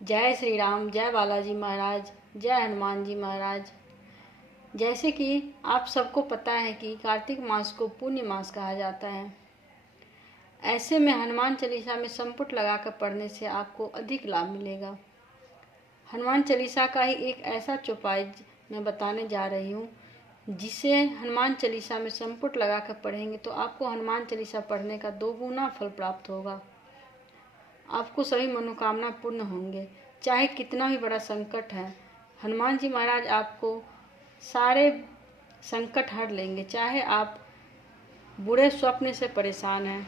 जय श्री राम, जय बालाजी महाराज, जय हनुमान जी महाराज। जैसे कि आप सबको पता है कि कार्तिक मास को पुण्य मास कहा जाता है। ऐसे में हनुमान चालीसा में संपुट लगाकर पढ़ने से आपको अधिक लाभ मिलेगा। हनुमान चालीसा का ही एक ऐसा चौपाई मैं बताने जा रही हूँ, जिसे हनुमान चालीसा में संपुट लगाकर पढ़ेंगे तो आपको हनुमान चालीसा पढ़ने का 2 गुना फल प्राप्त होगा। आपको सभी मनोकामना पूर्ण होंगे। चाहे कितना भी बड़ा संकट है, हनुमान जी महाराज आपको सारे संकट हर लेंगे। चाहे आप बुरे स्वप्न से परेशान हैं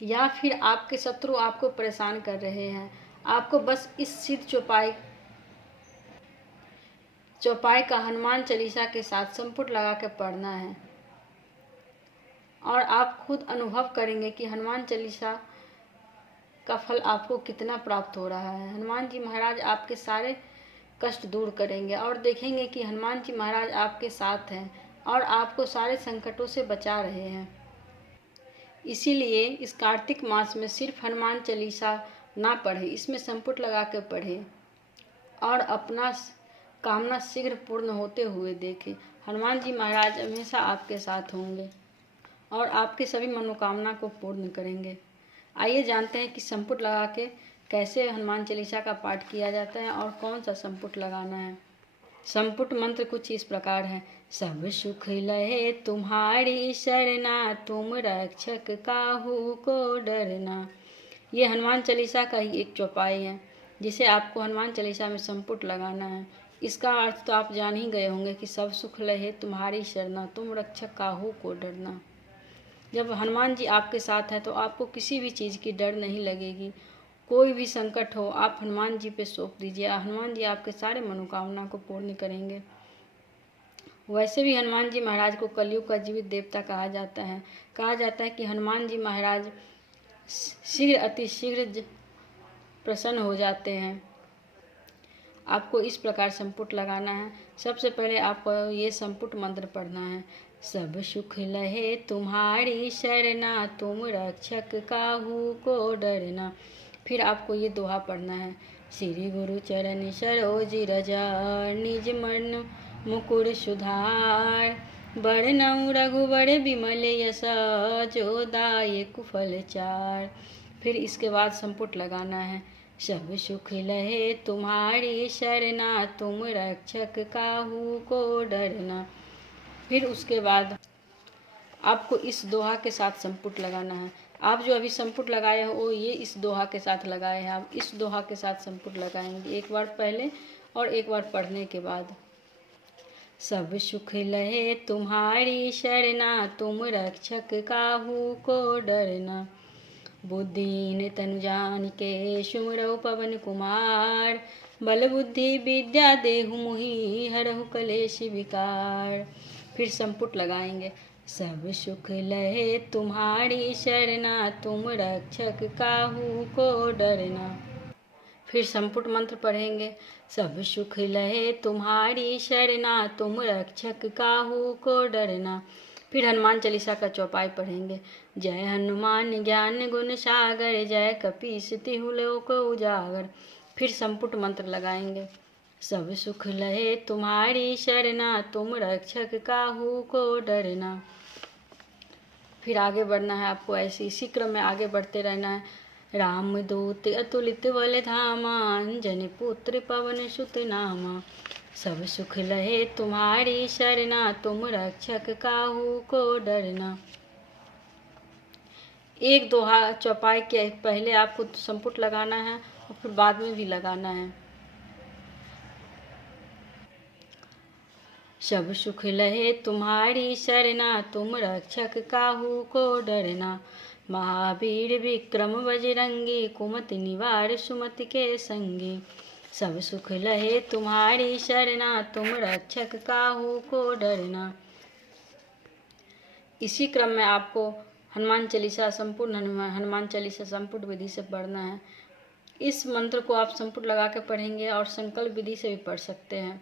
या फिर आपके शत्रु आपको परेशान कर रहे हैं, आपको बस इस सिद्ध चौपाई का हनुमान चालीसा के साथ संपुट लगा कर पढ़ना है और आप खुद अनुभव करेंगे कि हनुमान चालीसा का फल आपको कितना प्राप्त हो रहा है। हनुमान जी महाराज आपके सारे कष्ट दूर करेंगे और देखेंगे कि हनुमान जी महाराज आपके साथ हैं और आपको सारे संकटों से बचा रहे हैं। इसीलिए इस कार्तिक मास में सिर्फ हनुमान चालीसा ना पढ़े, इसमें संपुट लगा कर पढ़े और अपना कामना शीघ्र पूर्ण होते हुए देखें। हनुमान जी महाराज हमेशा आपके साथ होंगे और आपके सभी मनोकामना को पूर्ण करेंगे। आइए जानते हैं कि संपुट लगा के कैसे हनुमान चालीसा का पाठ किया जाता है और कौन सा संपुट लगाना है। संपुट मंत्र कुछ इस प्रकार है। सब सुख लहे तुम्हारी शरणा, तुम रक्षक काहू को डरना। ये हनुमान चालीसा का ही एक चौपाई है जिसे आपको हनुमान चालीसा में संपुट लगाना है। इसका अर्थ तो आप जान ही गए होंगे कि सब सुख लहे तुम्हारी शरणा, तुम रक्षक काहू को डरना। जब हनुमान जी आपके साथ हैं तो आपको किसी भी चीज़ की डर नहीं लगेगी। कोई भी संकट हो आप हनुमान जी पे सौंप दीजिए, हनुमान जी आपके सारे मनोकामना को पूर्ण करेंगे। वैसे भी हनुमान जी महाराज को कलयुग का जीवित देवता कहा जाता है। कहा जाता है कि हनुमान जी महाराज शीघ्र अतिशीघ्र प्रसन्न हो जाते हैं। आपको इस प्रकार संपुट लगाना है। सबसे पहले आपको ये संपुट मंत्र पढ़ना है। सब सुख लहे तुम्हारी शरणा, तुम रक्षक काहू को डरना। फिर आपको ये दोहा पढ़ना है। श्री गुरु चरण सरोज रज, निज मन मुकुर सुधार। बरनउँ रघुबर बिमल यश, जो दायक फल चार। फिर इसके बाद संपुट लगाना है। सब सुख लहे तुम्हारी शरणा, तुम रक्षक काहू को डरना। फिर उसके बाद आपको इस दोहा के साथ संपुट लगाना है। आप जो अभी संपुट लगाए हो वो ये इस दोहा के साथ लगाए हैं। आप इस दोहा के साथ संपुट लगाएंगे, एक बार पहले और एक बार पढ़ने के बाद। सब सुख लहे तुम्हारी शरणा, तुम रक्षक काहू को डरना। बुद्धिहीन तनु जानिके, सुमिरौ पवन कुमार। बल बुद्धि विद्या देहु मोहि, हरहु कलेश विकार। फिर संपुट लगाएंगे। सब सुख लहे तुम्हारी शरणा, तुम रक्षक काहू को डरना। फिर संपुट मंत्र पढ़ेंगे। सब सुख लहे तुम्हारी शरणा, तुम रक्षक काहू को डरना। फिर हनुमान चालीसा का चौपाई पढ़ेंगे। जय हनुमान ज्ञान गुण सागर, जय कपीस तिहु लोक उजागर। फिर संपुट मंत्र लगाएंगे। सब सुख लहे तुम्हारी शरणा, तुम रक्षक काहू को डरना। फिर आगे बढ़ना है आपको, ऐसे इसी क्रम में आगे बढ़ते रहना है। रामदूत अतुलित बल धामा, अंजनी पुत्र पवन सुत नामा। सब सुख लहे तुम्हारी शरणा, तुम रक्षक काहू को डरना। एक दोहा चौपाई के पहले आपको संपुट लगाना है और फिर बाद में भी लगाना है। सब सुख लहे तुम्हारी शरणा, तुम रक्षक काहू को डरना। महावीर विक्रम बजरंगी, कुमति निवार सुमति के संगी। सब सुख लहे तुम्हारी शरणा, तुम रक्षक काहू को डरना। इसी क्रम में आपको हनुमान चालीसा संपूर्ण हनुमान चालीसा संपूर्ण विधि से पढ़ना है। इस मंत्र को आप संपुट लगा के पढ़ेंगे और संकल्प विधि से भी पढ़ सकते हैं।